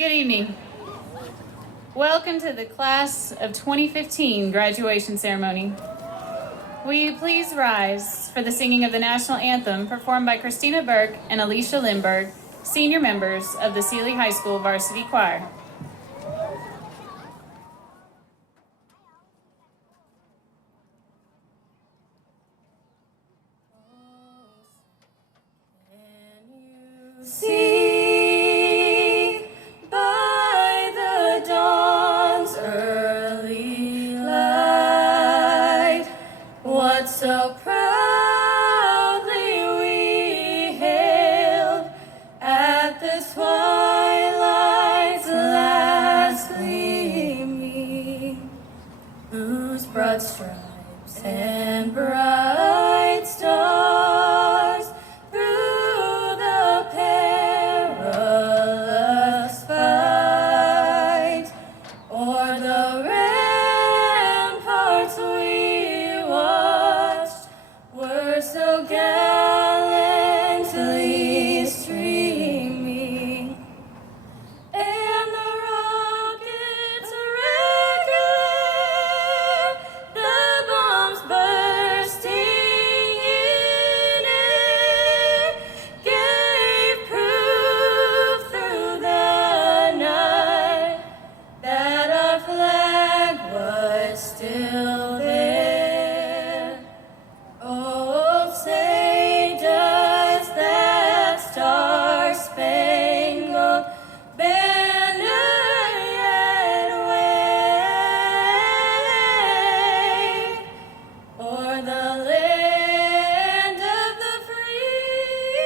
Good evening. Welcome to the class of 2015 graduation ceremony. Will you please rise for the singing of the national anthem performed by Christina Burke and Alicia Lindberg, senior members of the Sealy High School Varsity Choir. See by the dawn's early light what so proudly we hailed at the twilight's last gleaming, whose broad stripes and bright stars through the perilous fight o'er the ramparts we watched were so gallantly streaming, and the rockets regular, the bombs bursting in air, gave proof through the night that our flag was still there. Oh, say does that star-spangled banner yet wave o'er the land of the free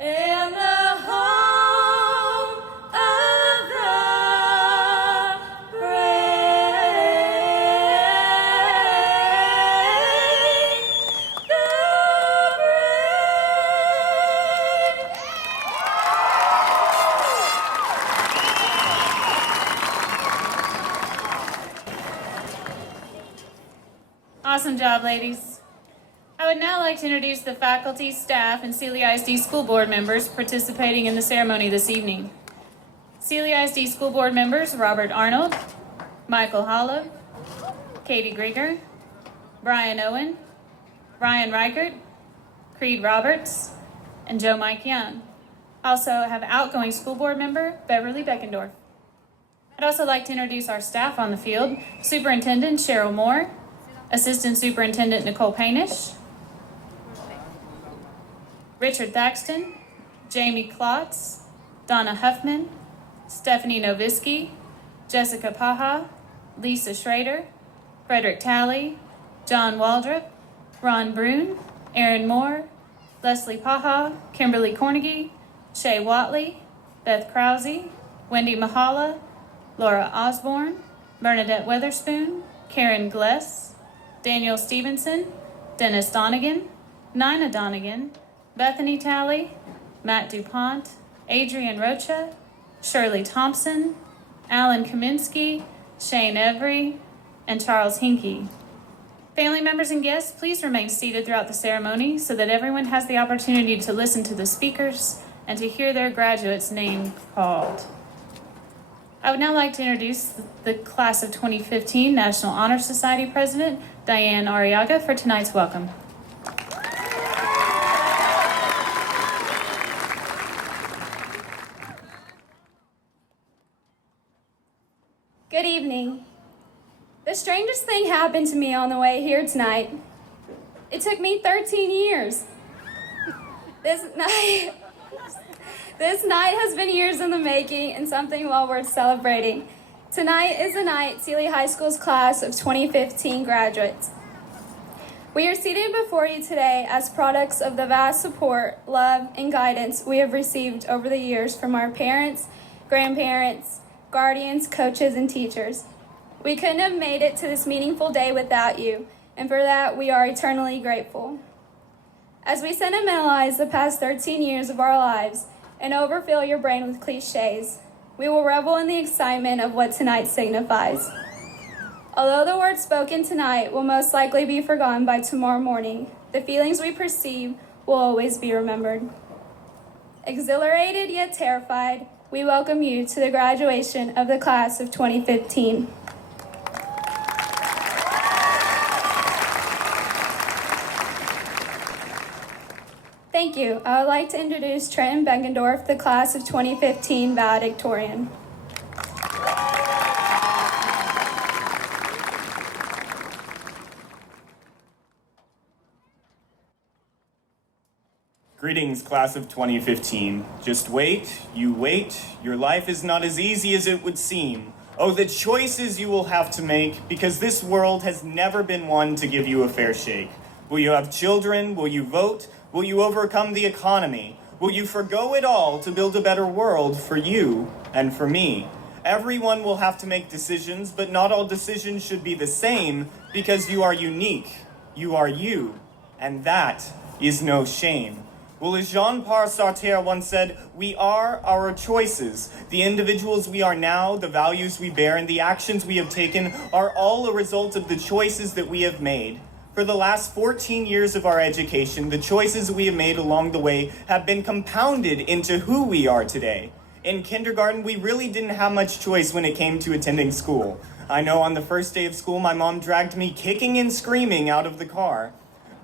and the home of the brave, the brave. Awesome job, ladies. I would now like to introduce the faculty, staff, and Sealy ISD school board members participating in the ceremony this evening. Sealy ISD school board members Robert Arnold, Michael Hollow, Katie Grieger, Brian Owen, Ryan Reichert, Creed Roberts, and Joe Mike Young. Also have outgoing school board member Beverly Beckendorf. I'd also like to introduce our staff on the field: Superintendent Cheryl Moore, Assistant Superintendent Nicole Painish, Richard Thaxton, Jamie Klotz, Donna Huffman, Stephanie Novisky, Jessica Paha, Lisa Schrader, Frederick Talley, John Waldrop, Ron Brune, Aaron Moore, Leslie Paha, Kimberly Cornegie, Shay Watley, Beth Krause, Wendy Mahala, Laura Osborne, Bernadette Weatherspoon, Karen Gless, Daniel Stevenson, Dennis Donegan, Nina Donegan, Bethany Talley, Matt DuPont, Adrian Rocha, Shirley Thompson, Alan Kaminsky, Shane Every, and Charles Hinkey. Family members and guests, please remain seated throughout the ceremony so that everyone has the opportunity to listen to the speakers and to hear their graduates' name called. I would now like to introduce the Class of 2015 National Honor Society President, Diane Arriaga, for tonight's welcome. Good evening. The strangest thing happened to me on the way here tonight. It took me 13 years. This night has been years in the making and something well worth celebrating. Tonight is the night Sealy High School's class of 2015 graduates. We are seated before you today as products of the vast support, love, and guidance we have received over the years from our parents, grandparents, guardians, coaches, and teachers. We couldn't have made it to this meaningful day without you, and for that we are eternally grateful. As we sentimentalize the past 13 years of our lives and overfill your brain with cliches, we will revel in the excitement of what tonight signifies. Although the words spoken tonight will most likely be forgotten by tomorrow morning, the feelings we perceive will always be remembered. Exhilarated yet terrified, we welcome you to the graduation of the class of 2015. Thank you. I would like to introduce Trenton Bengendorf, the class of 2015 valedictorian. Greetings, class of 2015. Just wait, you wait. Your life is not as easy as it would seem. Oh, the choices you will have to make, because this world has never been one to give you a fair shake. Will you have children? Will you vote? Will you overcome the economy? Will you forgo it all to build a better world for you and for me? Everyone will have to make decisions, but not all decisions should be the same, because you are unique. You are you, and that is no shame. Well, as Jean-Paul Sartre once said, we are our choices. The individuals we are now, the values we bear, and the actions we have taken are all a result of the choices that we have made. For the last 14 years of our education, the choices we have made along the way have been compounded into who we are today. In kindergarten, we really didn't have much choice when it came to attending school. I know on the first day of school, my mom dragged me kicking and screaming out of the car.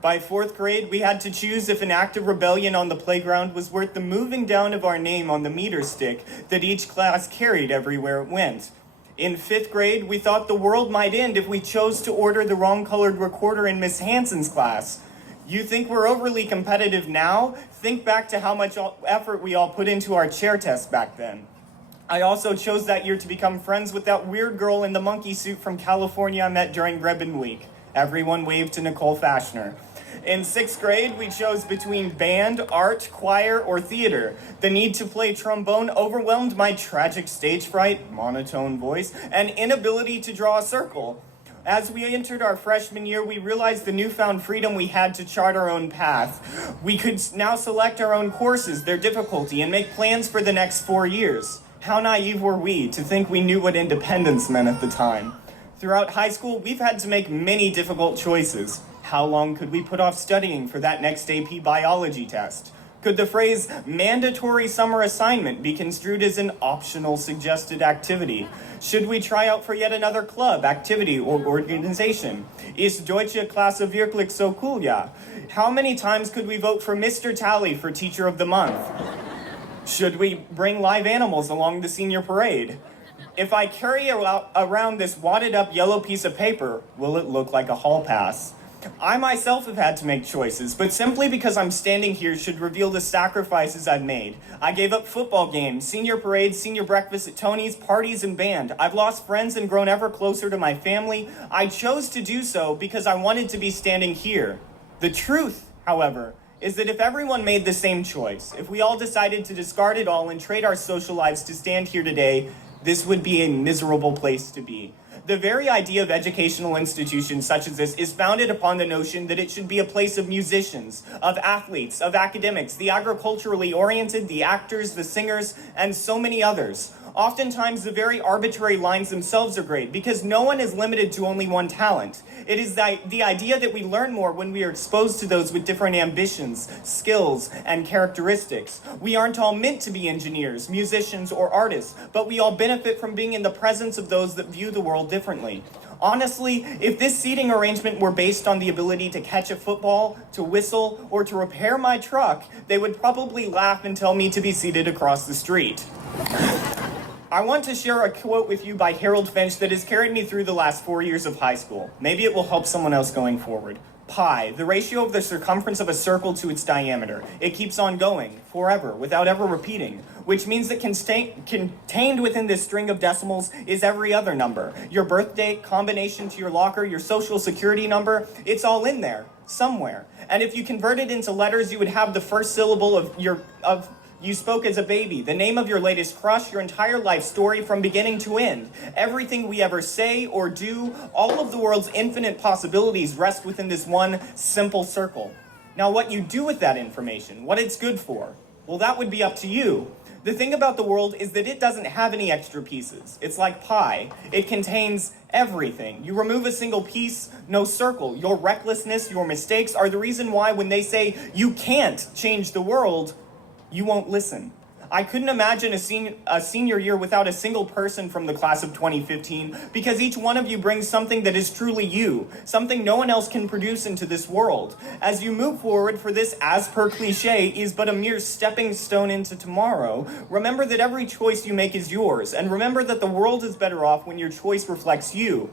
By 4th grade, we had to choose if an act of rebellion on the playground was worth the moving down of our name on the meter stick that each class carried everywhere it went. In 5th grade, we thought the world might end if we chose to order the wrong colored recorder in Miss Hanson's class. You think we're overly competitive now? Think back to how much effort we all put into our chair test back then. I also chose that year to become friends with that weird girl in the monkey suit from California I met during Ribbon Week. Everyone waved to Nicole Fashner. In 6th grade, we chose between band, art, choir, or theater. The need to play trombone overwhelmed my tragic stage fright, monotone voice, and inability to draw a circle. As we entered our freshman year, we realized the newfound freedom we had to chart our own path. We could now select our own courses, their difficulty, and make plans for the next 4 years. How naive were we to think we knew what independence meant at the time? Throughout high school, we've had to make many difficult choices. How long could we put off studying for that next AP biology test? Could the phrase mandatory summer assignment be construed as an optional suggested activity? Should we try out for yet another club, activity, or organization? Ist Deutsche Klasse wirklich so cool, ja? How many times could we vote for Mr. Tally for Teacher of the Month? Should we bring live animals along the senior parade? If I carry around this wadded up yellow piece of paper, will it look like a hall pass? I myself have had to make choices, but simply because I'm standing here should reveal the sacrifices I've made. I gave up football games, senior parades, senior breakfasts at Tony's, parties, and band. I've lost friends and grown ever closer to my family. I chose to do so because I wanted to be standing here. The truth, however, is that if everyone made the same choice, if we all decided to discard it all and trade our social lives to stand here today, this would be a miserable place to be. The very idea of educational institutions such as this is founded upon the notion that it should be a place of musicians, of athletes, of academics, the agriculturally oriented, the actors, the singers, and so many others. Oftentimes, the very arbitrary lines themselves are great because no one is limited to only one talent. It is the idea that we learn more when we are exposed to those with different ambitions, skills, and characteristics. We aren't all meant to be engineers, musicians, or artists, but we all benefit from being in the presence of those that view the world differently. Honestly, if this seating arrangement were based on the ability to catch a football, to whistle, or to repair my truck, they would probably laugh and tell me to be seated across the street. I want to share a quote with you by Harold Finch that has carried me through the last 4 years of high school. Maybe it will help someone else going forward. Pi, the ratio of the circumference of a circle to its diameter. It keeps on going, forever, without ever repeating, which means that contained within this string of decimals is every other number. Your birth date, combination to your locker, your social security number, it's all in there, somewhere. And if you convert it into letters, you would have the first syllable of you spoke as a baby, the name of your latest crush, your entire life story from beginning to end. Everything we ever say or do, all of the world's infinite possibilities rest within this one simple circle. Now, what you do with that information, what it's good for, well, that would be up to you. The thing about the world is that it doesn't have any extra pieces. It's like pie. It contains everything. You remove a single piece, no circle. Your recklessness, your mistakes are the reason why when they say you can't change the world, You won't listen. I couldn't imagine a senior year without a single person from the class of 2015 because each one of you brings something that is truly you, something no one else can produce into this world. As you move forward, for this, as per cliche, is but a mere stepping stone into tomorrow, remember that every choice you make is yours, and remember that the world is better off when your choice reflects you.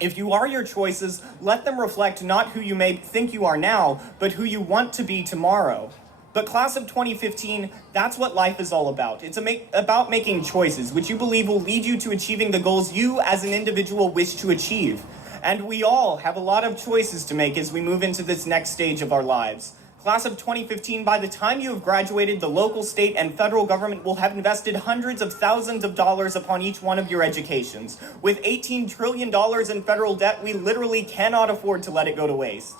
If you are your choices, let them reflect not who you may think you are now, but who you want to be tomorrow. But class of 2015, that's what life is all about. It's about making choices, which you believe will lead you to achieving the goals you as an individual wish to achieve. And we all have a lot of choices to make as we move into this next stage of our lives. Class of 2015, by the time you have graduated, the local, state, and federal government will have invested hundreds of thousands of dollars upon each one of your educations. With $18 trillion in federal debt, we literally cannot afford to let it go to waste.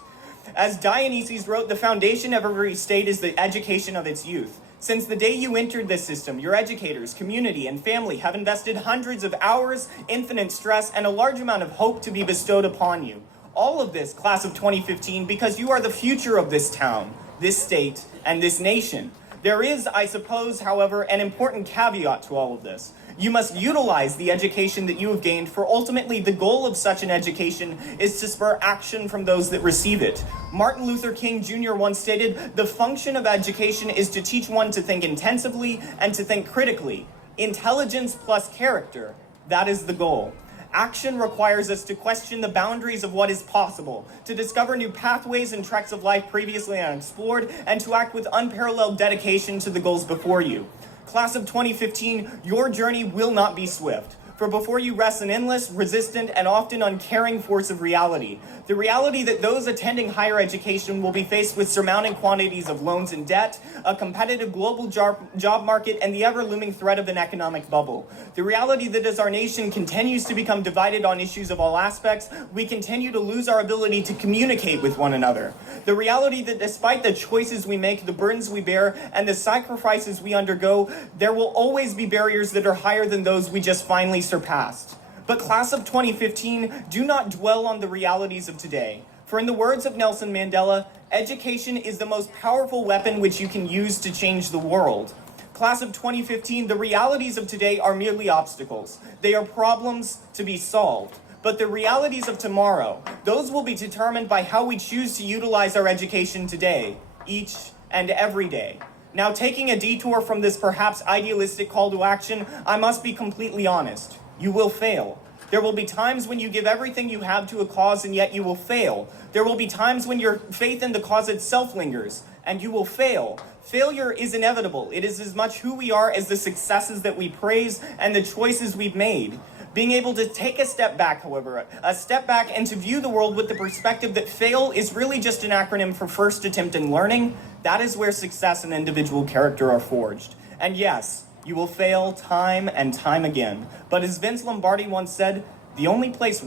As Dionysius wrote, the foundation of every state is the education of its youth. Since the day you entered this system, your educators, community, and family have invested hundreds of hours, infinite stress, and a large amount of hope to be bestowed upon you. All of this, class of 2015, because you are the future of this town, this state, and this nation. There is, I suppose, however, an important caveat to all of this. You must utilize the education that you have gained, for ultimately the goal of such an education is to spur action from those that receive it. Martin Luther King Jr. once stated, "The function of education is to teach one to think intensively and to think critically. Intelligence plus character, that is the goal." Action requires us to question the boundaries of what is possible, to discover new pathways and tracks of life previously unexplored, and to act with unparalleled dedication to the goals before you. Class of 2015, your journey will not be swift. For before you rests an endless, resistant, and often uncaring force of reality. The reality that those attending higher education will be faced with surmounting quantities of loans and debt, a competitive global job market, and the ever-looming threat of an economic bubble. The reality that as our nation continues to become divided on issues of all aspects, we continue to lose our ability to communicate with one another. The reality that despite the choices we make, the burdens we bear, and the sacrifices we undergo, there will always be barriers that are higher than those we just finally surpassed. But class of 2015, do not dwell on the realities of today. For in the words of Nelson Mandela, education is the most powerful weapon which you can use to change the world. Class of 2015, the realities of today are merely obstacles. They are problems to be solved. But the realities of tomorrow, those will be determined by how we choose to utilize our education today, each and every day. Now, taking a detour from this perhaps idealistic call to action, I must be completely honest. You will fail. There will be times when you give everything you have to a cause and yet you will fail. There will be times when your faith in the cause itself lingers and you will fail. Failure is inevitable. It is as much who we are as the successes that we praise and the choices we've made. Being able to take a step back, however, a step back and to view the world with the perspective that fail is really just an acronym for first attempt in learning, that is where success and individual character are forged. And yes, you will fail time and time again. But as Vince Lombardi once said, the only place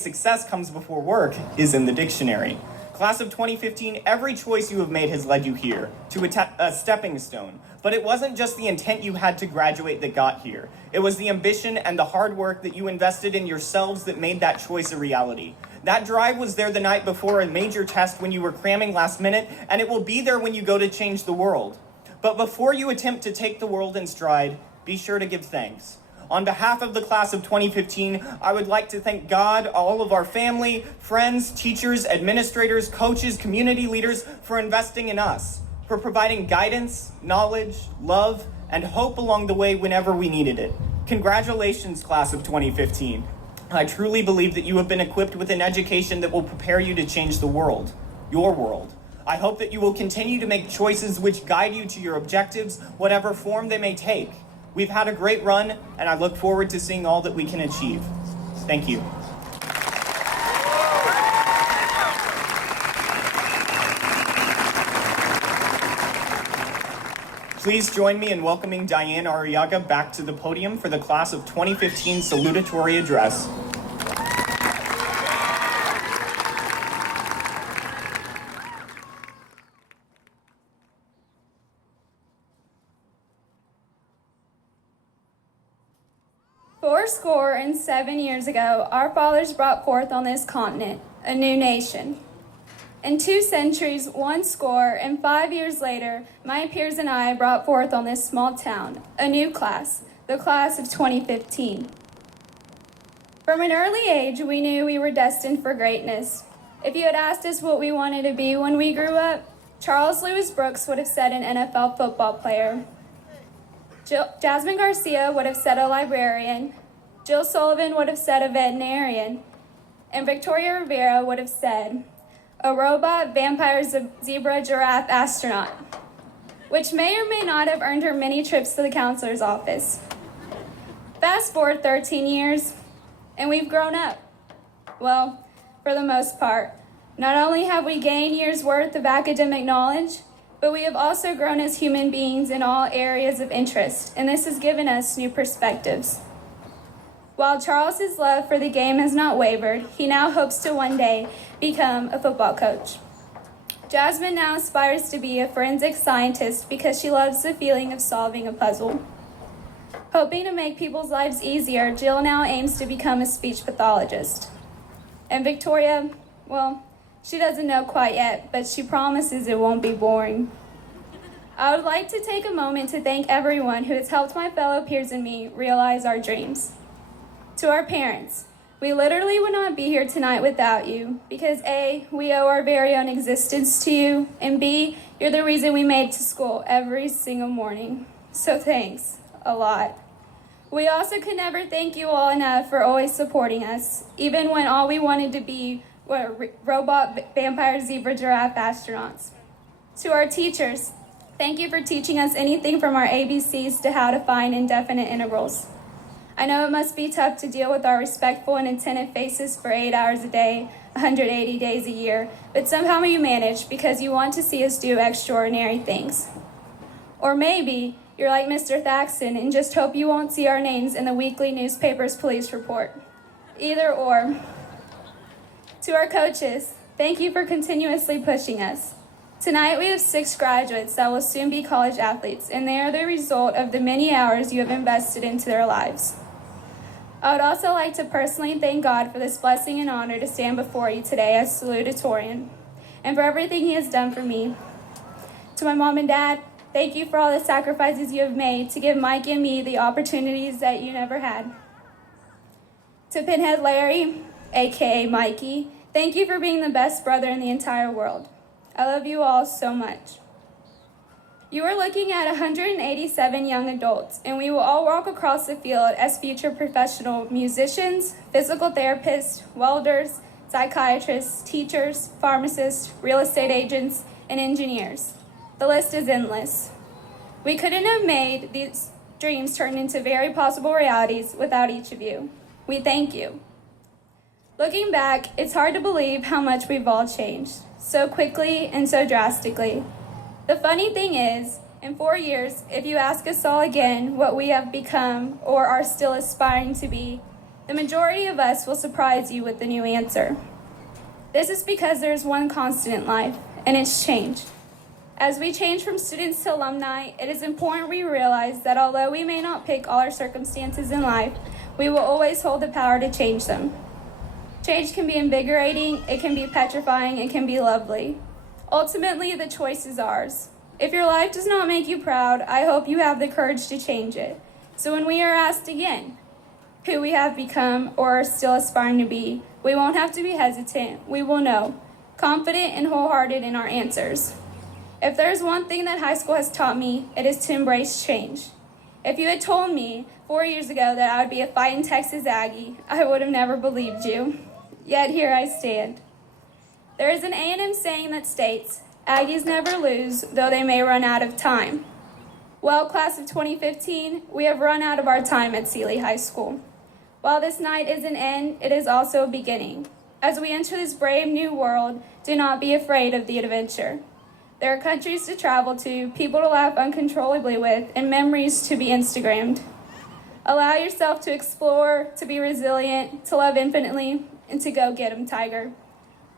success comes before work is in the dictionary. Class of 2015, every choice you have made has led you here, to a stepping stone. But it wasn't just the intent you had to graduate that got here. It was the ambition and the hard work that you invested in yourselves that made that choice a reality. That drive was there the night before a major test when you were cramming last minute, and it will be there when you go to change the world. But before you attempt to take the world in stride, be sure to give thanks. On behalf of the class of 2015, I would like to thank God, all of our family, friends, teachers, administrators, coaches, community leaders for investing in us, for providing guidance, knowledge, love, and hope along the way whenever we needed it. Congratulations, class of 2015. I truly believe that you have been equipped with an education that will prepare you to change the world, your world. I hope that you will continue to make choices which guide you to your objectives, whatever form they may take. We've had a great run, and I look forward to seeing all that we can achieve. Thank you. Please join me in welcoming Diane Arriaga back to the podium for the class of 2015 salutatory address. Fourscore and 7 years ago, our fathers brought forth on this continent a new nation. In 2 centuries, 1 score, and 5 years later, my peers and I brought forth on this small town a new class, the class of 2015. From an early age, we knew we were destined for greatness. If you had asked us what we wanted to be when we grew up, Charles Lewis Brooks would have said an NFL football player. Jasmine Garcia would have said a librarian. Jill Sullivan would have said a veterinarian. And Victoria Rivera would have said a robot, vampire, zebra, giraffe astronaut, which may or may not have earned her many trips to the counselor's office. Fast forward 13 years, and we've grown up. Well, for the most part. Not only have we gained years' worth of academic knowledge, but we have also grown as human beings in all areas of interest, and this has given us new perspectives. While Charles's love for the game has not wavered, he now hopes to one day become a football coach. Jasmine now aspires to be a forensic scientist because she loves the feeling of solving a puzzle. Hoping to make people's lives easier, Jill now aims to become a speech pathologist. And Victoria, well, she doesn't know quite yet, but she promises it won't be boring. I would like to take a moment to thank everyone who has helped my fellow peers and me realize our dreams. To our parents, we literally would not be here tonight without you because A, we owe our very own existence to you, and B, you're the reason we made it to school every single morning. So thanks, a lot. We also could never thank you all enough for always supporting us, even when all we wanted to be were robot, vampire, zebra, giraffe astronauts. To our teachers, thank you for teaching us anything from our ABCs to how to find indefinite integrals. I know it must be tough to deal with our respectful and attentive faces for 8 hours a day, 180 days a year, but somehow you manage because you want to see us do extraordinary things. Or maybe you're like Mr. Thaxton and just hope you won't see our names in the weekly newspaper's police report. Either or. To our coaches, thank you for continuously pushing us. Tonight we have 6 graduates that will soon be college athletes, and they are the result of the many hours you have invested into their lives. I would also like to personally thank God for this blessing and honor to stand before you today as salutatorian, and for everything He has done for me. To my mom and dad, thank you for all the sacrifices you have made to give Mike and me the opportunities that you never had. To Pinhead Larry, aka Mikey, thank you for being the best brother in the entire world. I love you all so much. You are looking at 187 young adults, and we will all walk across the field as future professional musicians, physical therapists, welders, psychiatrists, teachers, pharmacists, real estate agents, and engineers. The list is endless. We couldn't have made these dreams turn into very possible realities without each of you. We thank you. Looking back, it's hard to believe how much we've all changed, so quickly and so drastically. The funny thing is, in 4 years, if you ask us all again what we have become or are still aspiring to be, the majority of us will surprise you with the new answer. This is because there is one constant in life, and it's change. As we change from students to alumni, it is important we realize that although we may not pick all our circumstances in life, we will always hold the power to change them. Change can be invigorating, it can be petrifying, it can be lovely. Ultimately, the choice is ours. If your life does not make you proud, I hope you have the courage to change it. So when we are asked again who we have become or are still aspiring to be, we won't have to be hesitant. We will know, confident and wholehearted in our answers. If there's one thing that high school has taught me, it is to embrace change. If you had told me 4 years ago that I would be a fighting Texas Aggie, I would have never believed you. Yet here I stand. There is an A&M saying that states, Aggies never lose, though they may run out of time. Well, class of 2015, we have run out of our time at Sealy High School. While this night is an end, it is also a beginning. As we enter this brave new world, do not be afraid of the adventure. There are countries to travel to, people to laugh uncontrollably with, and memories to be Instagrammed. Allow yourself to explore, to be resilient, to love infinitely, and to go get 'em, Tiger.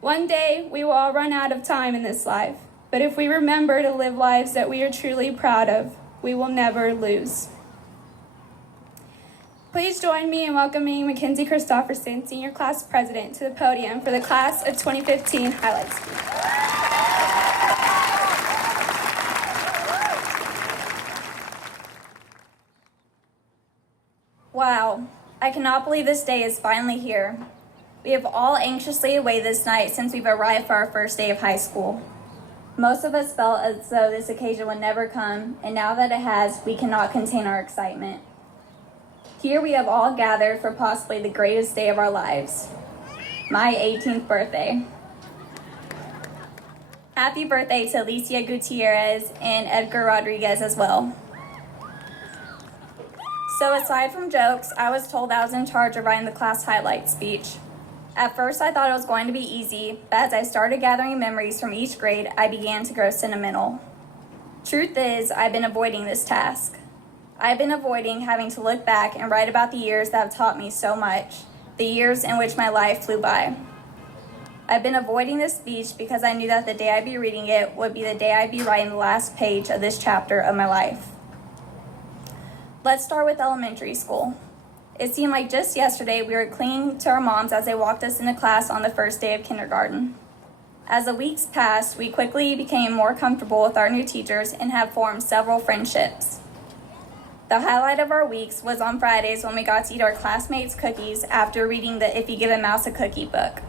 One day, we will all run out of time in this life, but if we remember to live lives that we are truly proud of, we will never lose. Please join me in welcoming Mackenzie Christofferson, Senior Class President, to the podium for the Class of 2015 highlights. Wow, I cannot believe this day is finally here. We have all anxiously awaited this night since we've arrived for our first day of high school. Most of us felt as though this occasion would never come, and now that it has, we cannot contain our excitement. Here we have all gathered for possibly the greatest day of our lives, my 18th birthday. Happy birthday to Alicia Gutierrez and Edgar Rodriguez as well. So aside from jokes, I was told I was in charge of writing the class highlight speech. At first I thought it was going to be easy, but as I started gathering memories from each grade, I began to grow sentimental. Truth is, I've been avoiding this task. I've been avoiding having to look back and write about the years that have taught me so much, the years in which my life flew by. I've been avoiding this speech because I knew that the day I'd be reading it would be the day I'd be writing the last page of this chapter of my life. Let's start with elementary school. It seemed like just yesterday we were clinging to our moms as they walked us into class on the first day of kindergarten. As the weeks passed, we quickly became more comfortable with our new teachers and have formed several friendships. The highlight of our weeks was on Fridays when we got to eat our classmates' cookies after reading the If You Give a Mouse a Cookie book.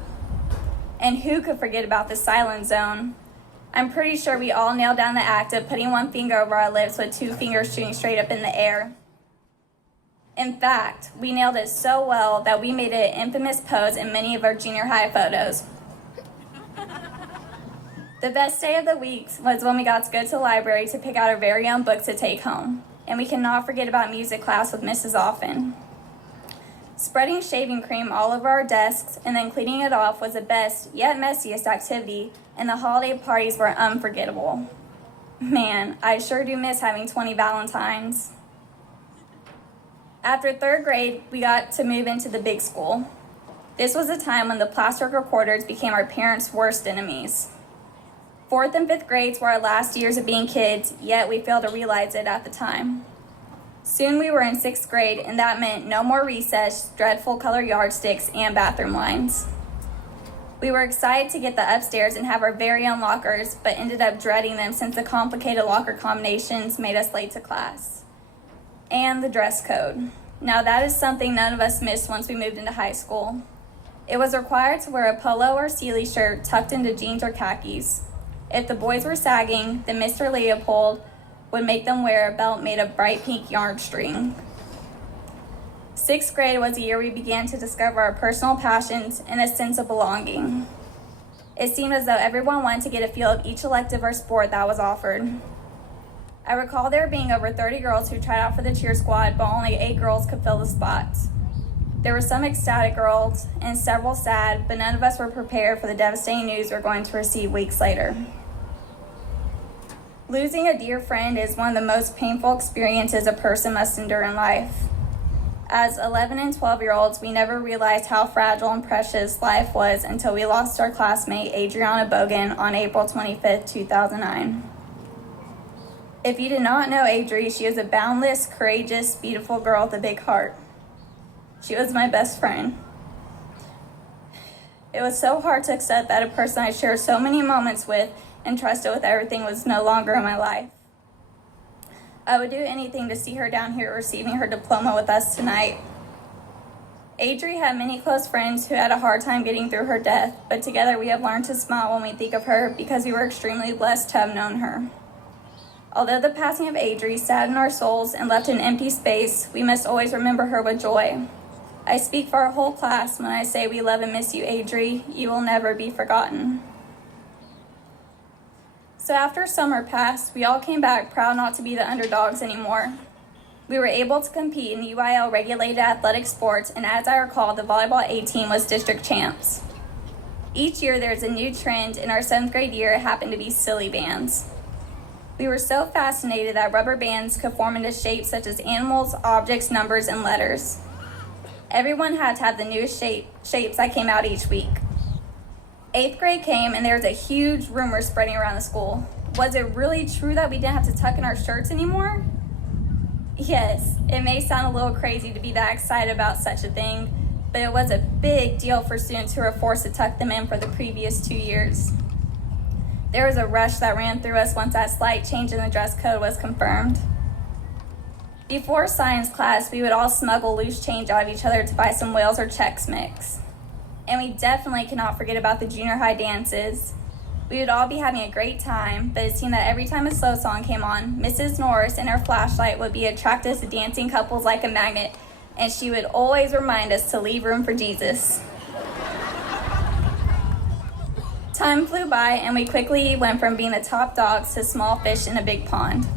And who could forget about the silent zone? I'm pretty sure we all nailed down the act of putting one finger over our lips with two fingers shooting straight up in the air. In fact, we nailed it so well that we made it an infamous pose in many of our junior high photos. The best day of the week was when we got to go to the library to pick out our very own book to take home. And we cannot forget about music class with Mrs. Offen. Spreading shaving cream all over our desks and then cleaning it off was the best, yet messiest activity, and the holiday parties were unforgettable. Man, I sure do miss having 20 Valentines. After third grade, we got to move into the big school. This was a time when the plastic recorders became our parents' worst enemies. Fourth and fifth grades were our last years of being kids, yet we failed to realize it at the time. Soon we were in sixth grade, and that meant no more recess, dreadful color yardsticks, and bathroom lines. We were excited to get the upstairs and have our very own lockers, but ended up dreading them since the complicated locker combinations made us late to class. And the dress code. Now that is something none of us missed once we moved into high school. It was required to wear a polo or Sealy shirt tucked into jeans or khakis. If the boys were sagging, then Mr. Leopold would make them wear a belt made of bright pink yarn string. Sixth grade was the year we began to discover our personal passions and a sense of belonging. It seemed as though everyone wanted to get a feel of each elective or sport that was offered. I recall there being over 30 girls who tried out for the cheer squad, but only 8 girls could fill the spots. There were some ecstatic girls and several sad, but none of us were prepared for the devastating news we're going to receive weeks later. Losing a dear friend is one of the most painful experiences a person must endure in life. As 11 and 12-year-olds, we never realized how fragile and precious life was until we lost our classmate, Adriana Bogan, on April 25, 2009. If you did not know Adri, she was a boundless, courageous, beautiful girl with a big heart. She was my best friend. It was so hard to accept that a person I shared so many moments with and trusted with everything was no longer in my life. I would do anything to see her down here receiving her diploma with us tonight. Adri had many close friends who had a hard time getting through her death, but together we have learned to smile when we think of her because we were extremely blessed to have known her. Although the passing of Adri saddened our souls and left an empty space, we must always remember her with joy. I speak for our whole class when I say we love and miss you, Adri. You will never be forgotten. So after summer passed, we all came back proud not to be the underdogs anymore. We were able to compete in UIL regulated athletic sports, and as I recall, the volleyball A team was district champs. Each year there's a new trend. In our 7th grade year, it happened to be silly bands. We were so fascinated that rubber bands could form into shapes such as animals, objects, numbers, and letters. Everyone had to have the newest shapes that came out each week. 8th grade came and there was a huge rumor spreading around the school. Was it really true that we didn't have to tuck in our shirts anymore? Yes, it may sound a little crazy to be that excited about such a thing, but it was a big deal for students who were forced to tuck them in for the previous 2 years. There was a rush that ran through us once that slight change in the dress code was confirmed. Before science class, we would all smuggle loose change out of each other to buy some Wales or Chex Mix. And we definitely cannot forget about the junior high dances. We would all be having a great time, but it seemed that every time a slow song came on, Mrs. Norris and her flashlight would be attracted to dancing couples like a magnet, and she would always remind us to leave room for Jesus. Time flew by, and we quickly went from being the top dogs to small fish in a big pond.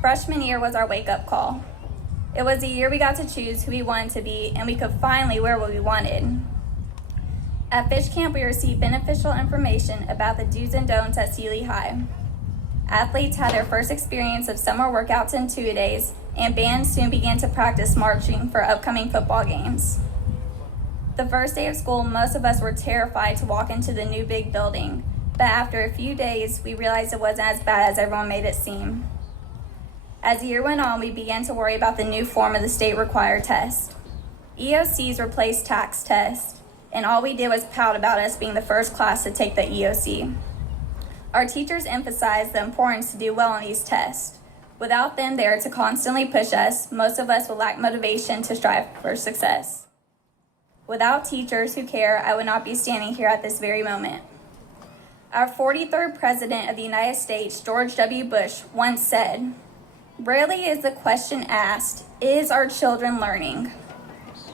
Freshman year was our wake-up call. It was the year we got to choose who we wanted to be, and we could finally wear what we wanted. At Fish Camp, we received beneficial information about the do's and don'ts at Sealy High. Athletes had their first experience of summer workouts and two-a-days, and bands soon began to practice marching for upcoming football games. The first day of school, most of us were terrified to walk into the new big building, but after a few days, we realized it wasn't as bad as everyone made it seem. As the year went on, we began to worry about the new form of the state-required test. EOCs replaced tax tests, and all we did was pout about us being the first class to take the EOC. Our teachers emphasized the importance to do well on these tests. Without them there to constantly push us, most of us would lack motivation to strive for success. Without teachers who care, I would not be standing here at this very moment. Our 43rd President of the United States, George W. Bush, once said, "Rarely is the question asked, is our children learning?"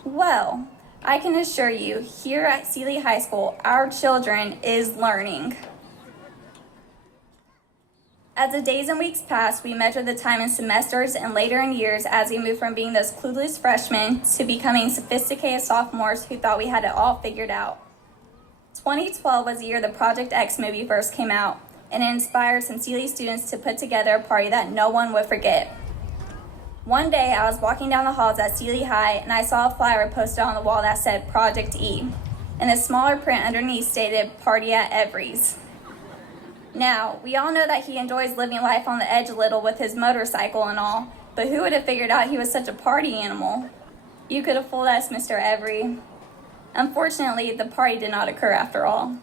Well, I can assure you, here at Sealy High School, our children is learning. As the days and weeks passed, we measured the time in semesters and later in years as we moved from being those clueless freshmen to becoming sophisticated sophomores who thought we had it all figured out. 2012 was the year the Project X movie first came out, and it inspired some Sealy students to put together a party that no one would forget. One day, I was walking down the halls at Sealy High, and I saw a flyer posted on the wall that said Project E, and a smaller print underneath stated Party at Every's. Now, we all know that he enjoys living life on the edge a little with his motorcycle and all, but who would have figured out he was such a party animal? You could have fooled us, Mr. Every. Unfortunately, the party did not occur after all.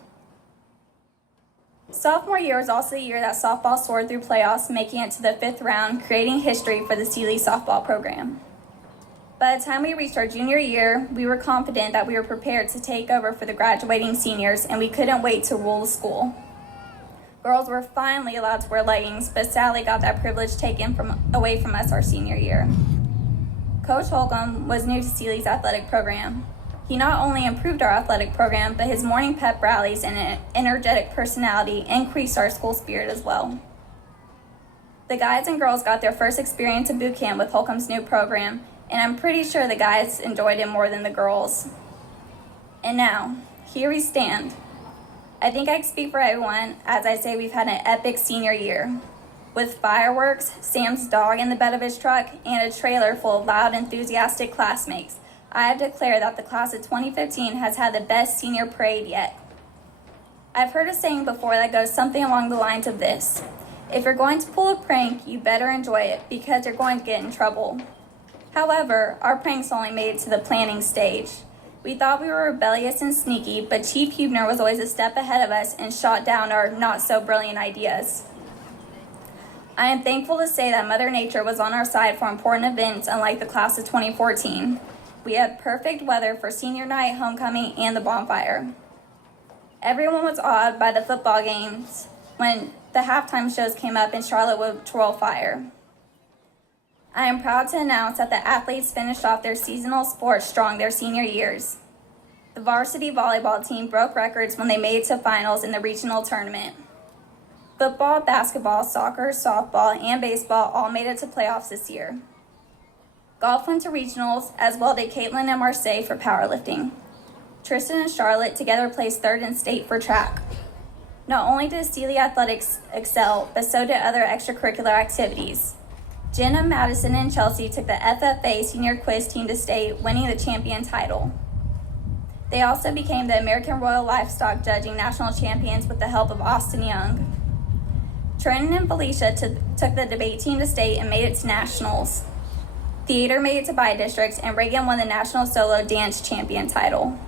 Sophomore year was also the year that softball soared through playoffs, making it to the 5th round, creating history for the Sealy softball program. By the time we reached our junior year, we were confident that we were prepared to take over for the graduating seniors, and we couldn't wait to rule the school. Girls were finally allowed to wear leggings, but sadly got that privilege taken away from us our senior year. Coach Holcomb was new to Sealy's athletic program. He not only improved our athletic program, but his morning pep rallies and an energetic personality increased our school spirit as well. The guys and girls got their first experience in boot camp with Holcomb's new program, and I'm pretty sure the guys enjoyed it more than the girls. And now, here we stand. I think I can speak for everyone as I say we've had an epic senior year. With fireworks, Sam's dog in the bed of his truck, and a trailer full of loud, enthusiastic classmates, I have declared that the class of 2015 has had the best senior parade yet. I've heard a saying before that goes something along the lines of this: if you're going to pull a prank, you better enjoy it because you're going to get in trouble. However, our pranks only made it to the planning stage. We thought we were rebellious and sneaky, but Chief Huebner was always a step ahead of us and shot down our not-so-brilliant ideas. I am thankful to say that Mother Nature was on our side for important events unlike the class of 2014. We had perfect weather for senior night, homecoming, and the bonfire. Everyone was awed by the football games when the halftime shows came up and Charlotte would twirl fire. I am proud to announce that the athletes finished off their seasonal sports strong their senior years. The varsity volleyball team broke records when they made it to finals in the regional tournament. Football, basketball, soccer, softball, and baseball all made it to playoffs this year. Golf went to regionals, as well did Caitlin and Marseille for powerlifting. Tristan and Charlotte together placed 3rd in state for track. Not only did Sealy Athletics excel, but so did other extracurricular activities. Jenna, Madison, and Chelsea took the FFA senior quiz team to state, winning the champion title. They also became the American Royal Livestock Judging National Champions with the help of Austin Young. Trenton and Felicia took the debate team to state and made it to nationals. Theater made it to by-districts, and Reagan won the National Solo Dance Champion title.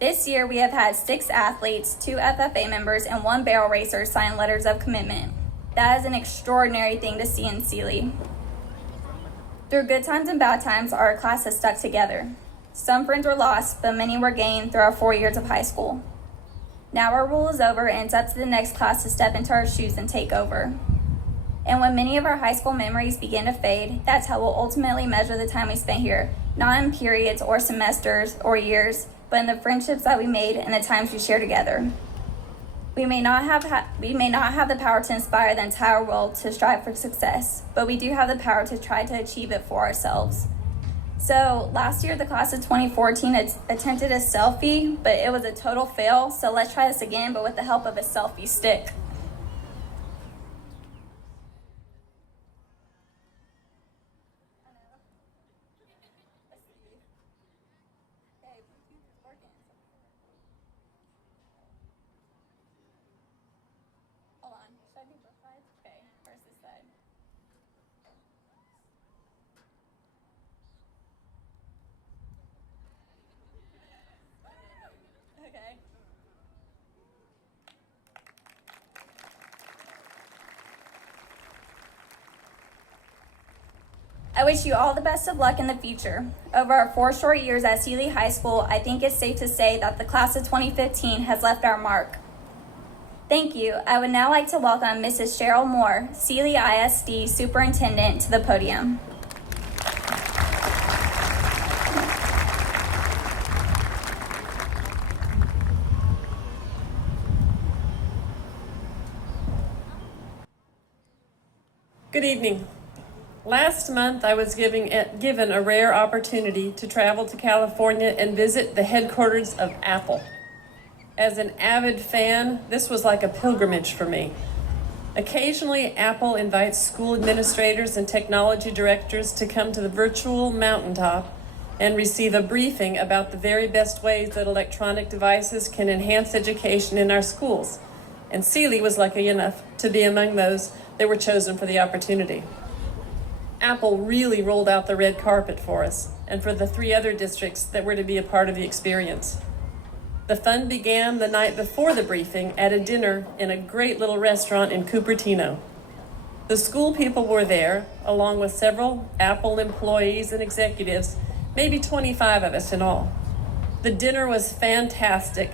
This year, we have had 6 athletes, 2 FFA members, and 1 barrel racer sign letters of commitment. That is an extraordinary thing to see in Sealy. Through good times and bad times, our class has stuck together. Some friends were lost, but many were gained through our 4 years of high school. Now our rule is over, and it's up to the next class to step into our shoes and take over. And when many of our high school memories begin to fade, that's how we'll ultimately measure the time we spent here, not in periods or semesters or years, but in the friendships that we made and the times we shared together. We may not have the power to inspire the entire world to strive for success, but we do have the power to try to achieve it for ourselves. So last year, the class of 2014 attempted a selfie, but it was a total fail. So let's try this again, but with the help of a selfie stick. Hold on, should I do both sides? Okay, where's this side? Okay. I wish you all the best of luck in the future. Over our 4 short years at Sealy High School, I think it's safe to say that the class of 2015 has left our mark. Thank you. I would now like to welcome Mrs. Cheryl Moore, Sealy ISD Superintendent, to the podium. Good evening. Last month, I was given a rare opportunity to travel to California and visit the headquarters of Apple. As an avid fan, this was like a pilgrimage for me. Occasionally, Apple invites school administrators and technology directors to come to the virtual mountaintop and receive a briefing about the very best ways that electronic devices can enhance education in our schools. And Sealy was lucky enough to be among those that were chosen for the opportunity. Apple really rolled out the red carpet for us and for the 3 other districts that were to be a part of the experience. The fun began the night before the briefing at a dinner in a great little restaurant in Cupertino. The school people were there, along with several Apple employees and executives, maybe 25 of us in all. The dinner was fantastic,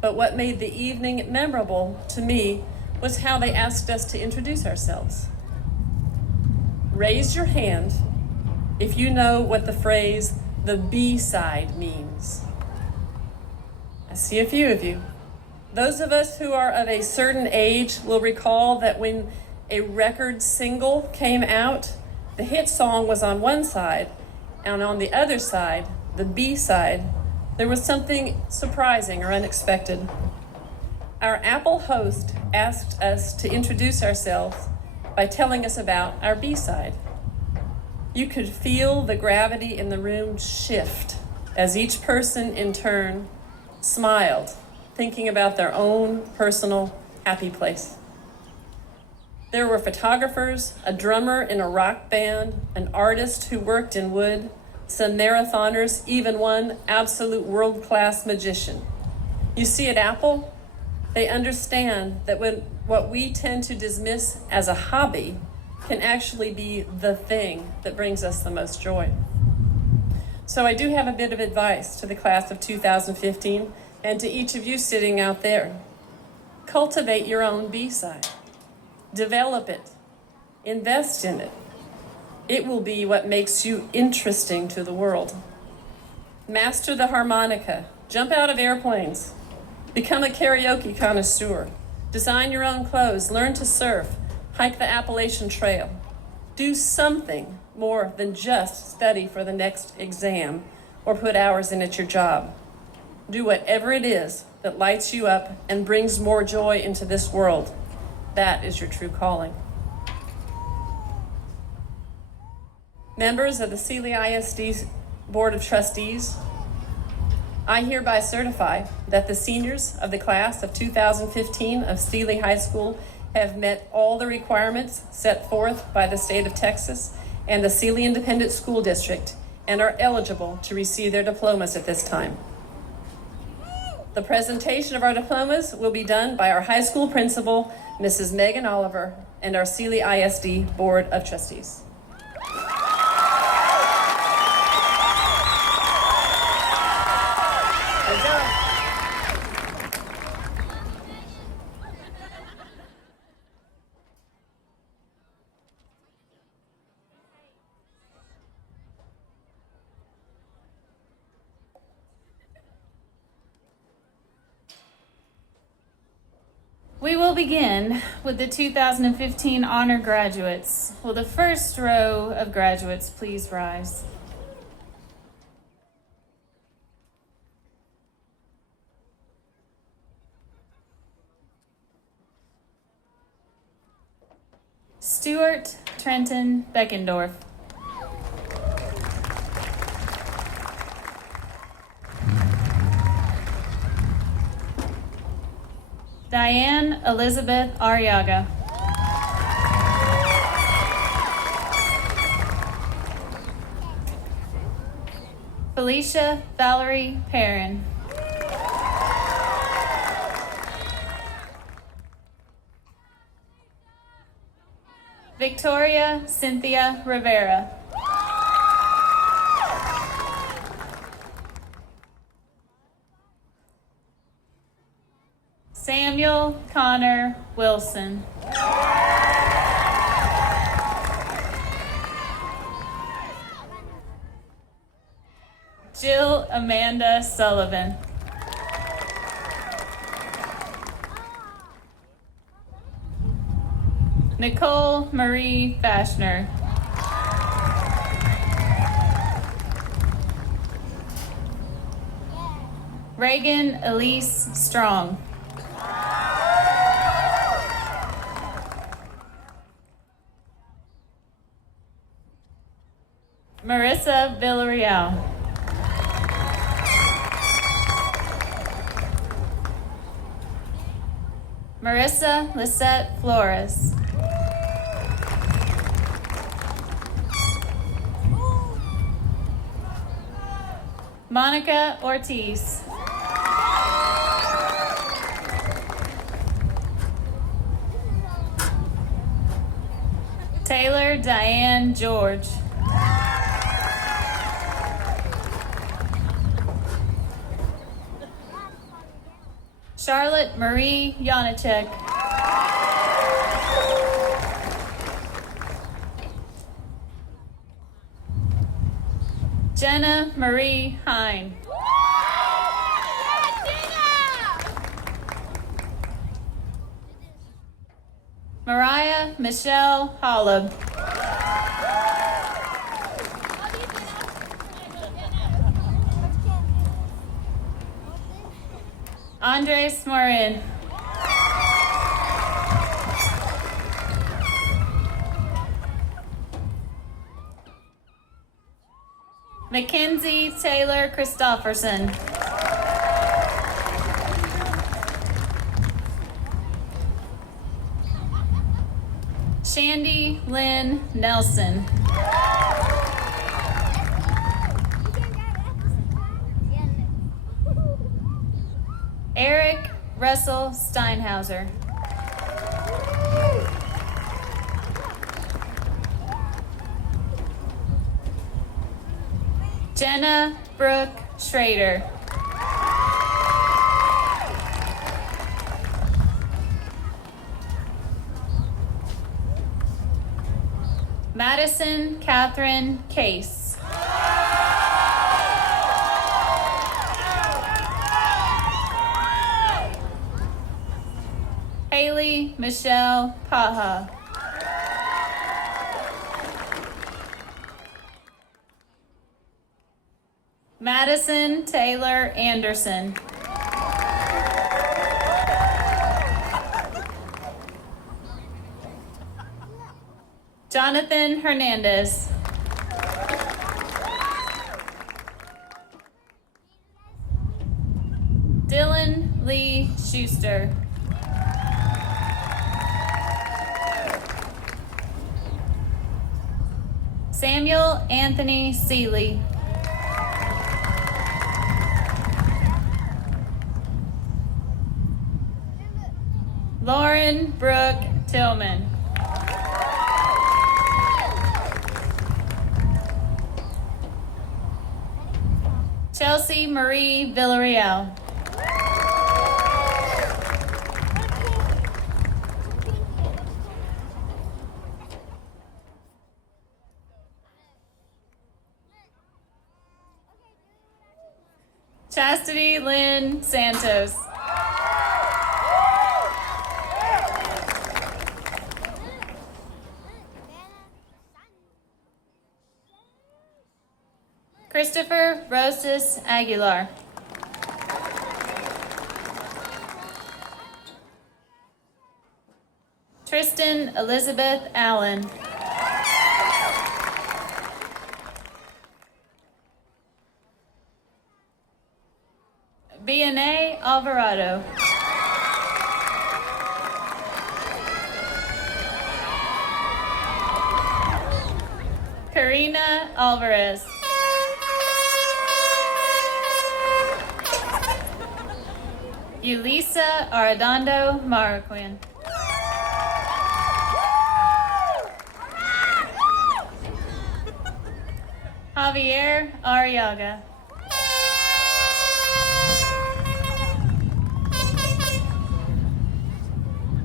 but what made the evening memorable to me was how they asked us to introduce ourselves. Raise your hand if you know what the phrase, the B-side, means. I see a few of you. Those of us who are of a certain age will recall that when a record single came out, the hit song was on one side, and on the other side, the B-side, there was something surprising or unexpected. Our Apple host asked us to introduce ourselves by telling us about our B-side. You could feel the gravity in the room shift as each person in turn smiled, thinking about their own personal happy place. There were photographers, a drummer in a rock band, an artist who worked in wood, some marathoners, even one absolute world-class magician. You see, at Apple, they understand that what we tend to dismiss as a hobby can actually be the thing that brings us the most joy. So I do have a bit of advice to the class of 2015 and to each of you sitting out there. Cultivate your own B-side. Develop it. Invest in it. It will be what makes you interesting to the world. Master the harmonica. Jump out of airplanes. Become a karaoke connoisseur. Design your own clothes. Learn to surf. Hike the Appalachian Trail. Do something more than just study for the next exam or put hours in at your job. Do whatever it is that lights you up and brings more joy into this world. That is your true calling. Members of the Sealy ISD Board of Trustees, I hereby certify that the seniors of the class of 2015 of Sealy High School have met all the requirements set forth by the state of Texas and the Sealy Independent School District and are eligible to receive their diplomas at this time. The presentation of our diplomas will be done by our high school principal, Mrs. Megan Oliver, and our Sealy ISD Board of Trustees. Good job. We will begin with the 2015 honor graduates. Will the first row of graduates please rise? Stuart Trenton Beckendorf. Diane Elizabeth Arriaga. Felicia Valerie Perrin. Victoria Cynthia Rivera. Samuel Connor Wilson. Jill Amanda Sullivan. Nicole Marie Fashner. Reagan Elise Strong. Marissa Villarreal. Marissa Lisette Flores. Monica Ortiz. Taylor Diane George. Charlotte Marie Janacek. Jenna Marie Hine. Mariah Michelle Hollub. Andres Morin. Mackenzie Taylor Christofferson. Shandy Lynn Nelson. Eric Russell Steinhauser. Jenna Brooke Schrader. Madison Catherine Case. Haley Michelle Paha. Madison Taylor Anderson. Jonathan Hernandez. Dylan Lee Schuster. Anthony Sealy. Lauren Brooke Tillman. Chelsea Marie Villarreal. Chastity Lynn Santos. Christopher Rosas Aguilar. Tristan Elizabeth Allen. Vianney Alvarado. Karina Alvarez. Yulisa Arredondo Marroquin. Javier Arriaga.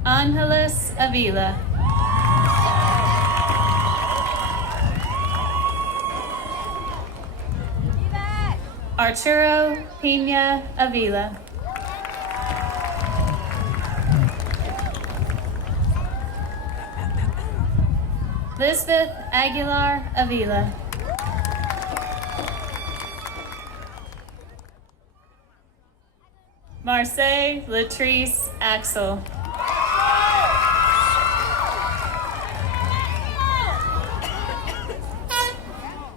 Angeles Avila. Arturo Pina Avila. Lisbeth Aguilar Avila. Marseille Latrice Axel.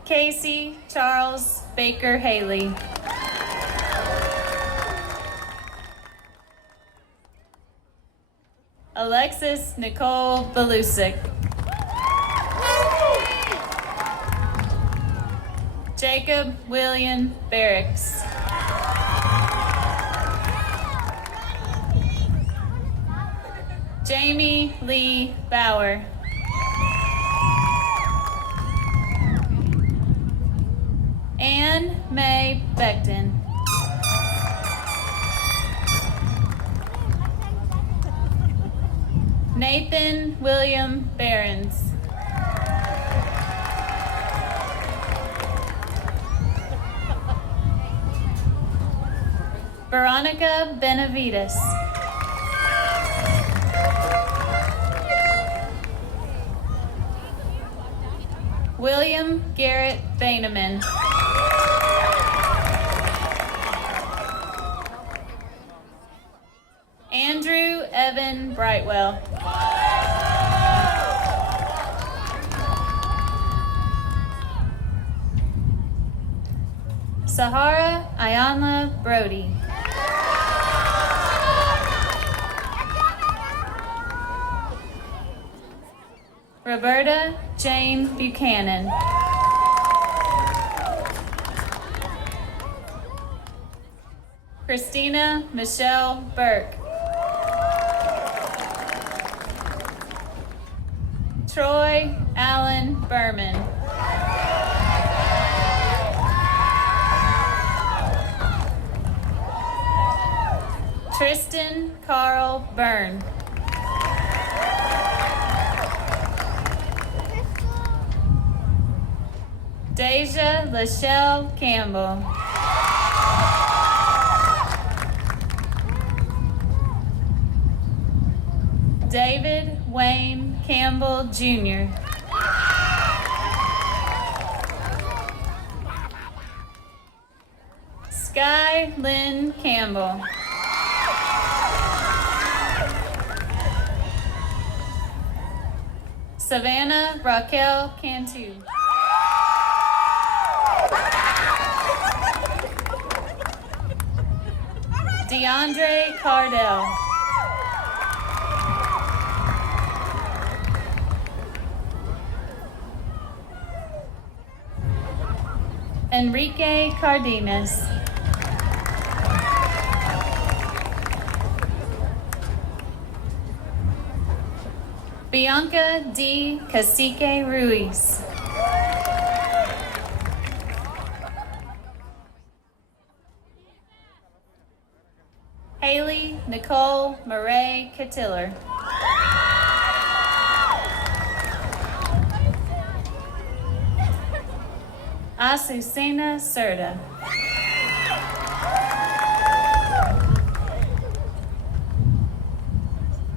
Casey Charles Baker Haley. Alexis Nicole Belusic. Jacob William Barracks. Jamie Lee Bauer. Anne May Beckton. Nathan William Behrens. Veronica Benavides. William Garrett Baineman. Andrew Evan Brightwell. Sahara Ayanla Brody. Roberta Jane Buchanan. Christina Michelle Burke. Troy Allen Berman. Tristan Carl Byrne. Deja Lachelle Campbell. David Wayne Campbell Jr. Sky Lynn Campbell. Savannah Raquel Cantu. DeAndre Cardell. Enrique Cardenas. Bianca D. Cacique Ruiz. Haley Nicole Murray Catiller. Azucena Serta.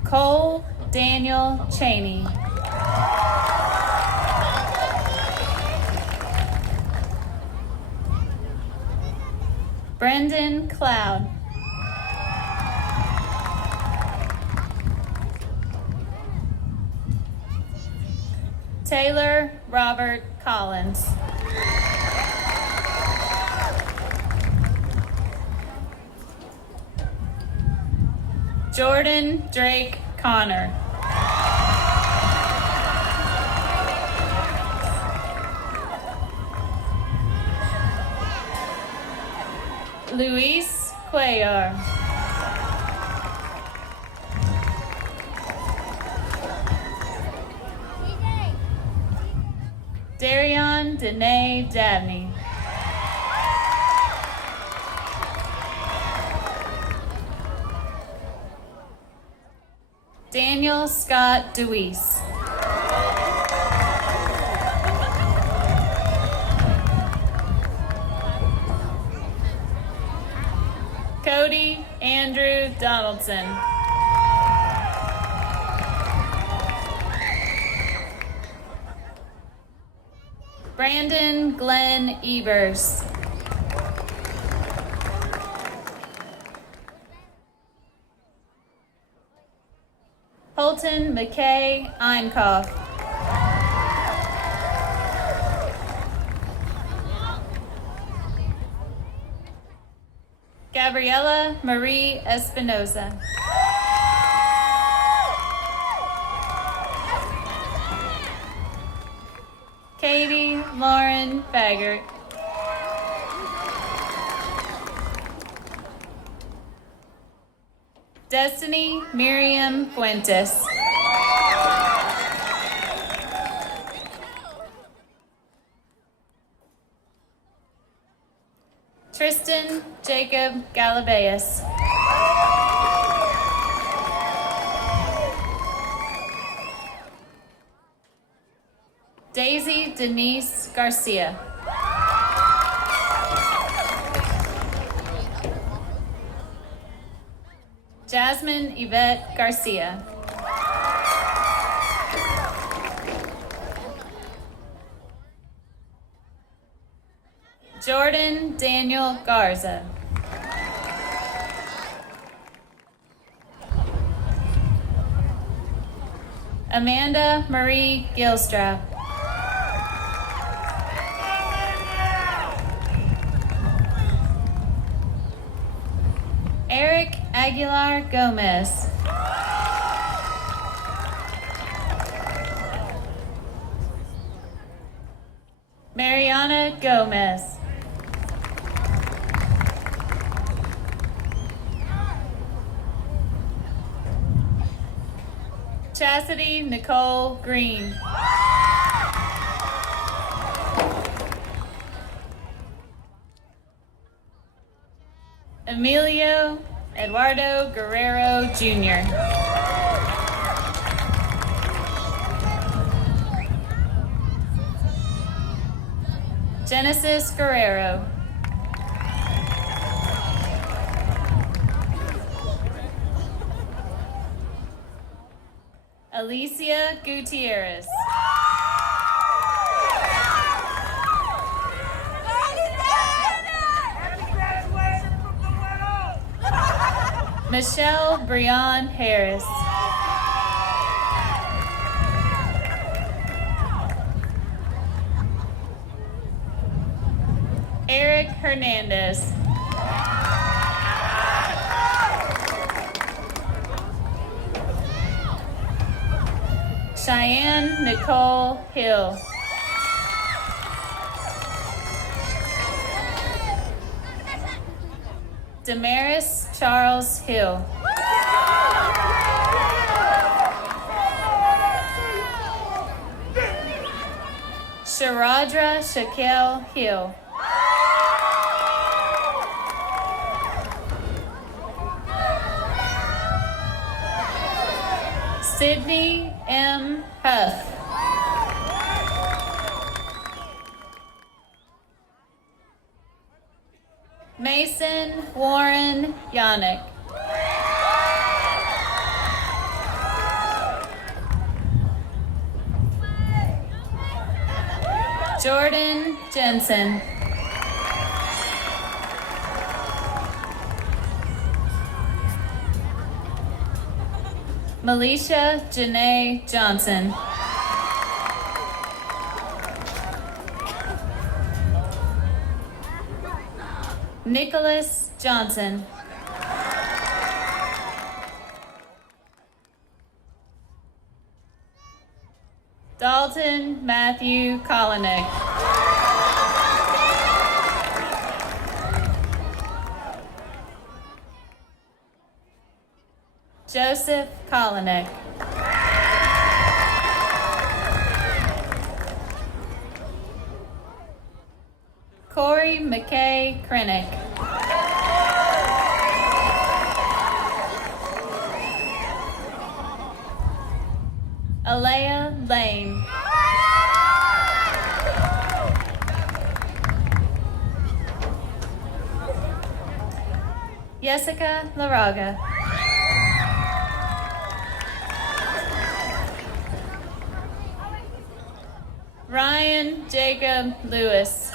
Cole Daniel Cheney. Brendan Cloud. Taylor Robert Collins. Jordan Drake Connor. Luis Cuellar. Darion Danae Dabney. Daniel Scott DeWeese. Cody Andrew Donaldson. Brandon Glenn Ebers. Holton McKay Einkoff. Gabriela Marie Espinoza. Katie Lauren Baggert. Destiny Miriam Fuentes. Tristan Jacob Galabeas. Daisy Denise Garcia. Jasmine Yvette Garcia. Jordan Daniel Garza. Amanda Marie Gilstrap. Eric Aguilar Gomez. Mariana Gomez. Chastity Nicole Green. Emilio Eduardo Guerrero Jr. Genesis Guerrero. Alicia Gutierrez. Michelle Breon Harris. Eric Hernandez. Cheyenne Nicole Hill. Damaris Charles Hill. Sharadra Shaquille Hill. Sydney M. Huff. Mason Warren Yannick. Jordan Jensen. Melisha Janae Johnson. Nicholas Johnson. Dalton Matthew Kolinick. Joseph Kolinick. Corey McKay Krennick. Alea Lane. Jessica Laraga. Ryan Jacob Lewis.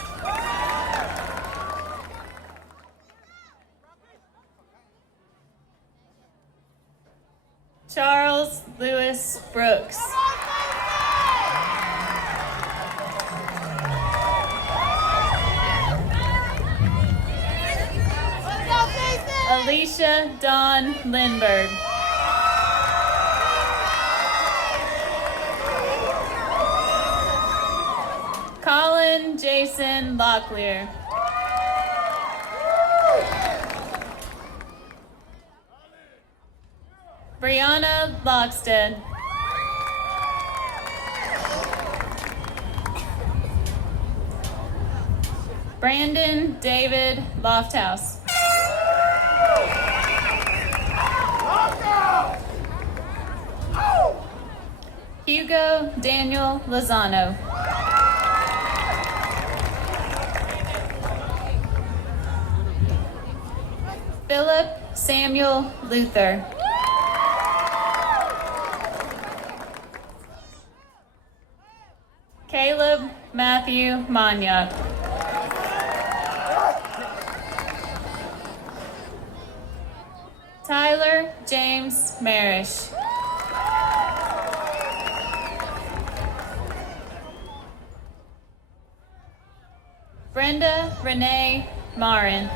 Charles Lewis Brooks. Alicia Dawn Lindberg. Colin Jason Locklear. Brianna Lockstead. Brandon David Lofthouse. Hugo Daniel Lozano. Philip Samuel Luther. Caleb Matthew Monyatt. Tyler James Marish. Brenda Renee Marin.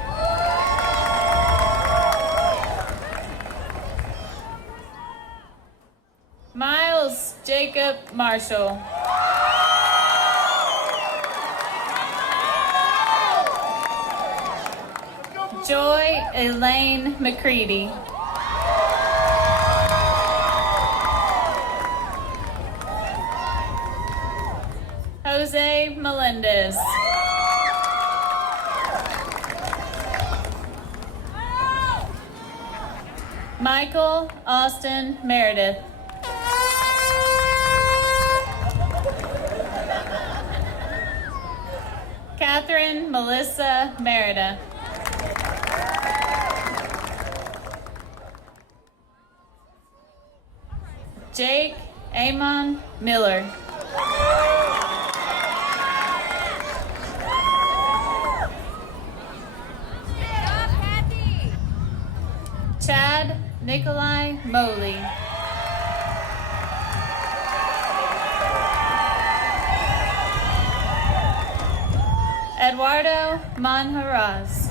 Miles Jacob Marshall. Joy Elaine McCready. Jose Melendez. Michael Austin Meredith. Catherine Melissa Merida. Jake Amon Miller. Chad Nikolai Moley. Eduardo Manharaz.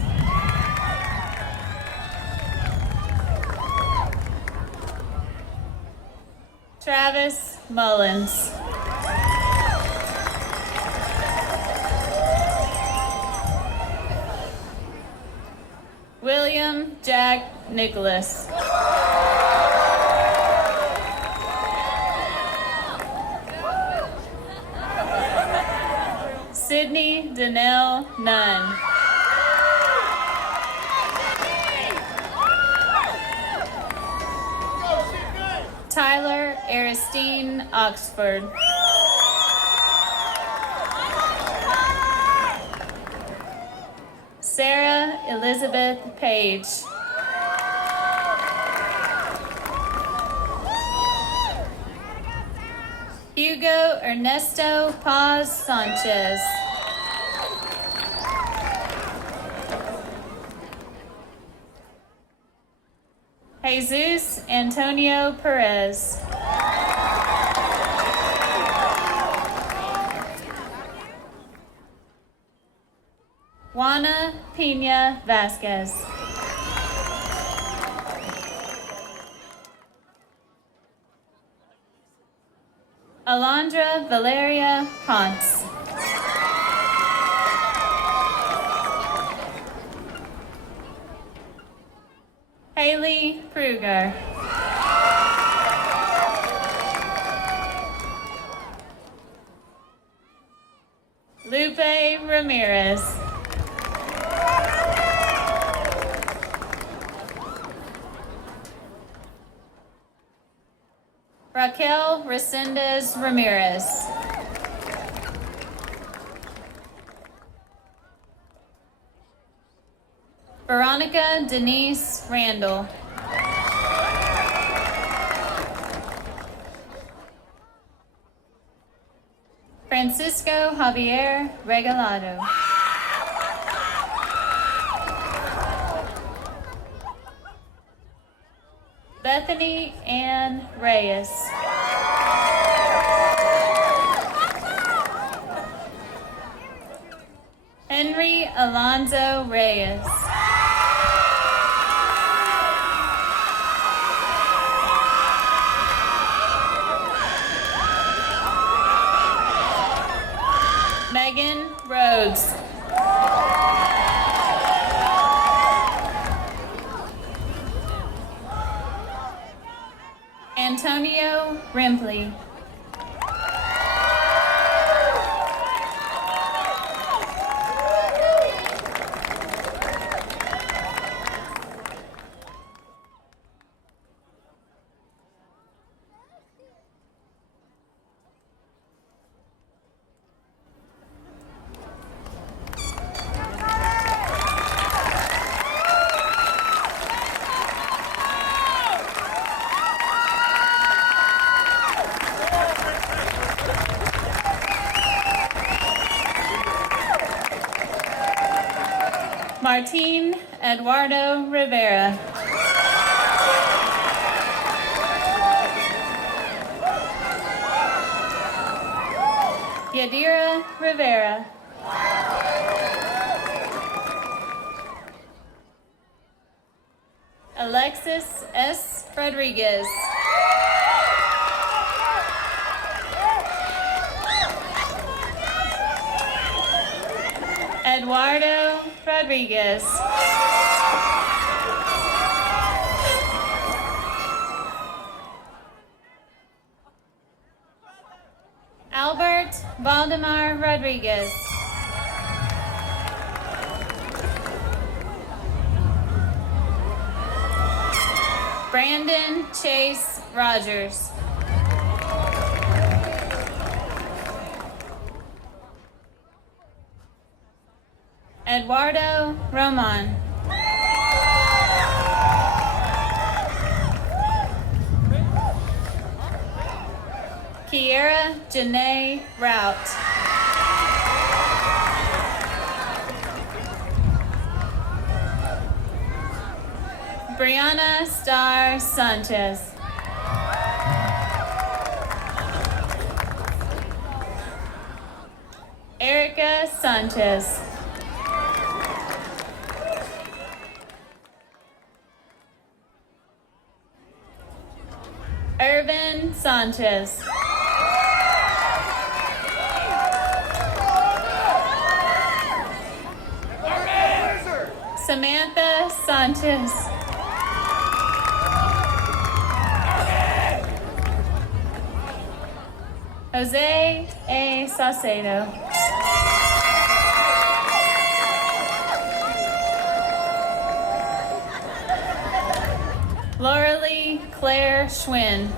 Travis Mullins. William Adam Jack Nicholas. Sydney Danelle Nunn. Tyler Aristine Oxford. Sarah Elizabeth Page. Hugo Ernesto Paz Sanchez. Jesus Antonio Perez. Juana Pina Vasquez. Alondra Valeria Ponce. Haley Kruger. Lupe Ramirez. Raquel Resendez Ramirez. Veronica Denise Randall. Francisco Javier Regalado. Bethany Ann Reyes. Henry Alonzo Reyes. Megan Rhodes. Antonio Rimpley. Martín Eduardo Rivera. Yadira Rivera. Alexis S. Rodriguez. Eduardo Rodriguez. Albert Valdemar Rodriguez. Brandon Chase Rogers. Eduardo Roman. Kiera Janae Rout. Brianna Star Sanchez. Erica Sanchez. Irvin Sanchez. Samantha Sanchez. Jose A. Saucedo. Laura Lee Claire Schwinn.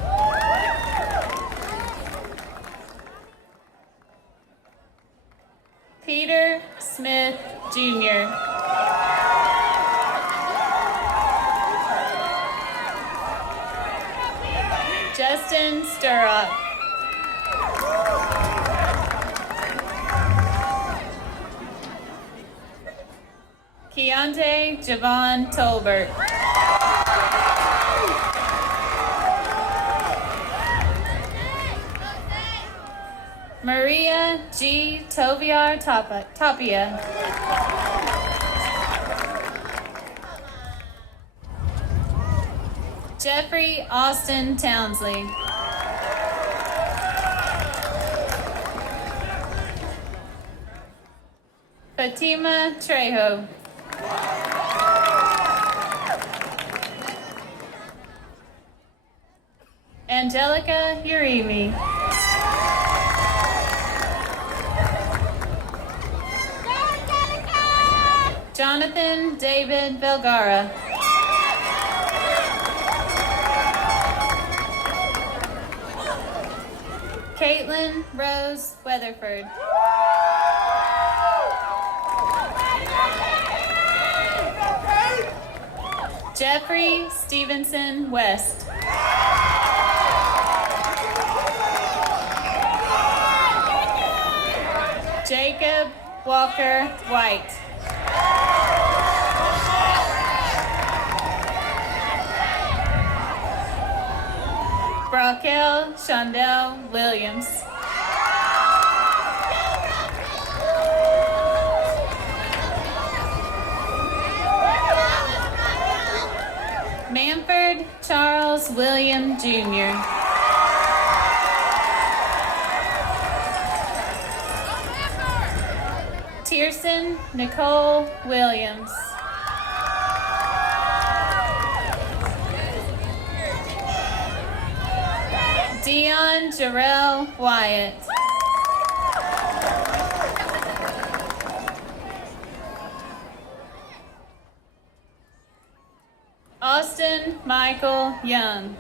Peter Smith Jr. Justin Sturrock. Keontae Javon Tolbert. Maria G. Toviar Tapia. Jeffrey Austin Townsley. Fatima Trejo. Angelica Uribe. Jonathan David Belgara. Caitlin Rose Weatherford. Jeffrey Stevenson West. Jacob Walker White. Raquel Shondell Williams. Manford Charles William Jr. Tierson Nicole Williams. Dion Jarrell Wyatt. Austin Michael Young.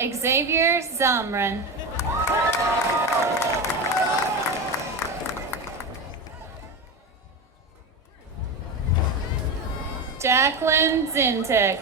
Xavier Zamran. Jacqueline Zintek.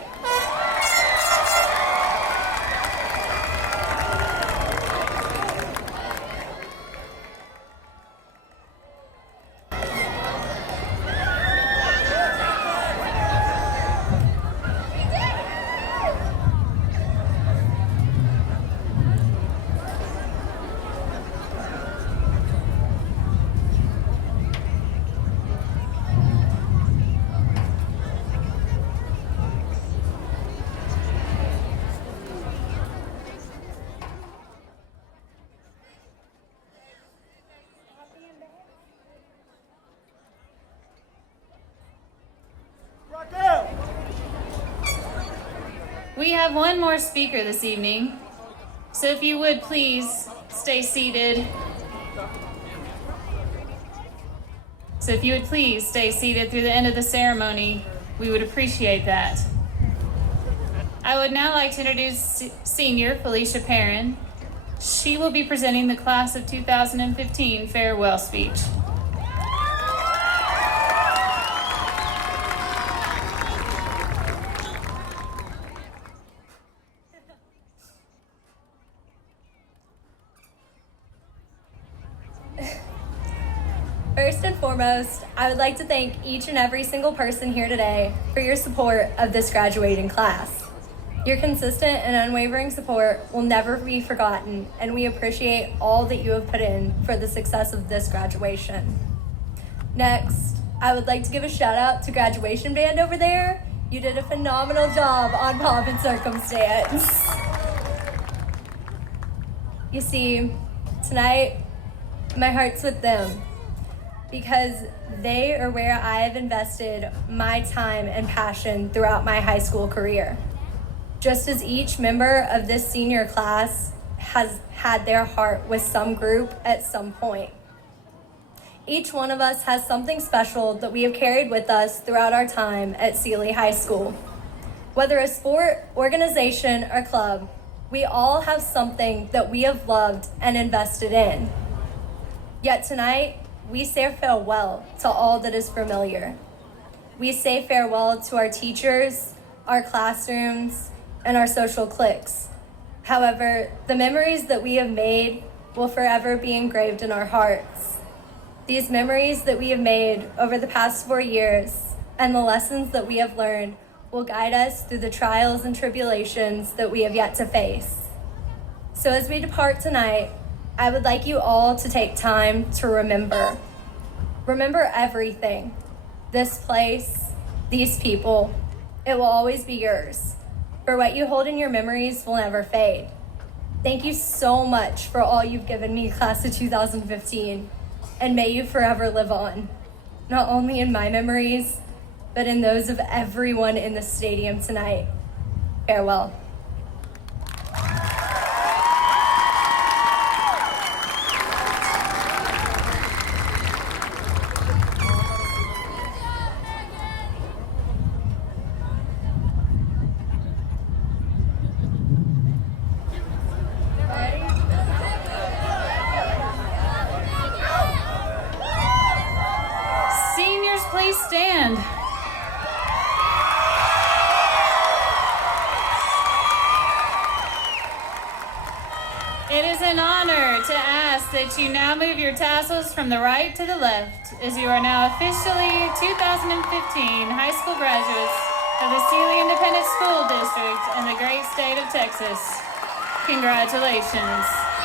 We have one more speaker this evening, so if you would please stay seated. Through the end of the ceremony, we would appreciate that. I would now like to introduce Senior Felicia Perrin. She will be presenting the Class of 2015 farewell speech. First and foremost, I would like to thank each and every single person here today for your support of this graduating class. Your consistent and unwavering support will never be forgotten, and we appreciate all that you have put in for the success of this graduation. Next, I would like to give a shout out to Graduation Band over there. You did a phenomenal job on Pomp and Circumstance. You see, tonight, my heart's with them because they are where I have invested my time and passion throughout my high school career. Just as each member of this senior class has had their heart with some group at some point. Each one of us has something special that we have carried with us throughout our time at Sealy High School. Whether a sport, organization, or club, we all have something that we have loved and invested in. Yet tonight, we say farewell to all that is familiar. We say farewell to our teachers, our classrooms, and our social cliques. However, the memories that we have made will forever be engraved in our hearts. These memories that we have made over the past 4 years and the lessons that we have learned will guide us through the trials and tribulations that we have yet to face. So as we depart tonight, I would like you all to take time to remember. Remember everything. This place, these people, it will always be yours. For what you hold in your memories will never fade. Thank you so much for all you've given me, class of 2015, and may you forever live on, not only in my memories, but in those of everyone in the stadium tonight. Farewell. Seniors, please stand. It is an honor to ask that you now move your tassels from the right to the left, as you are now officially 2015 high school graduates of the Sealy Independent School District in the great state of Texas. Congratulations.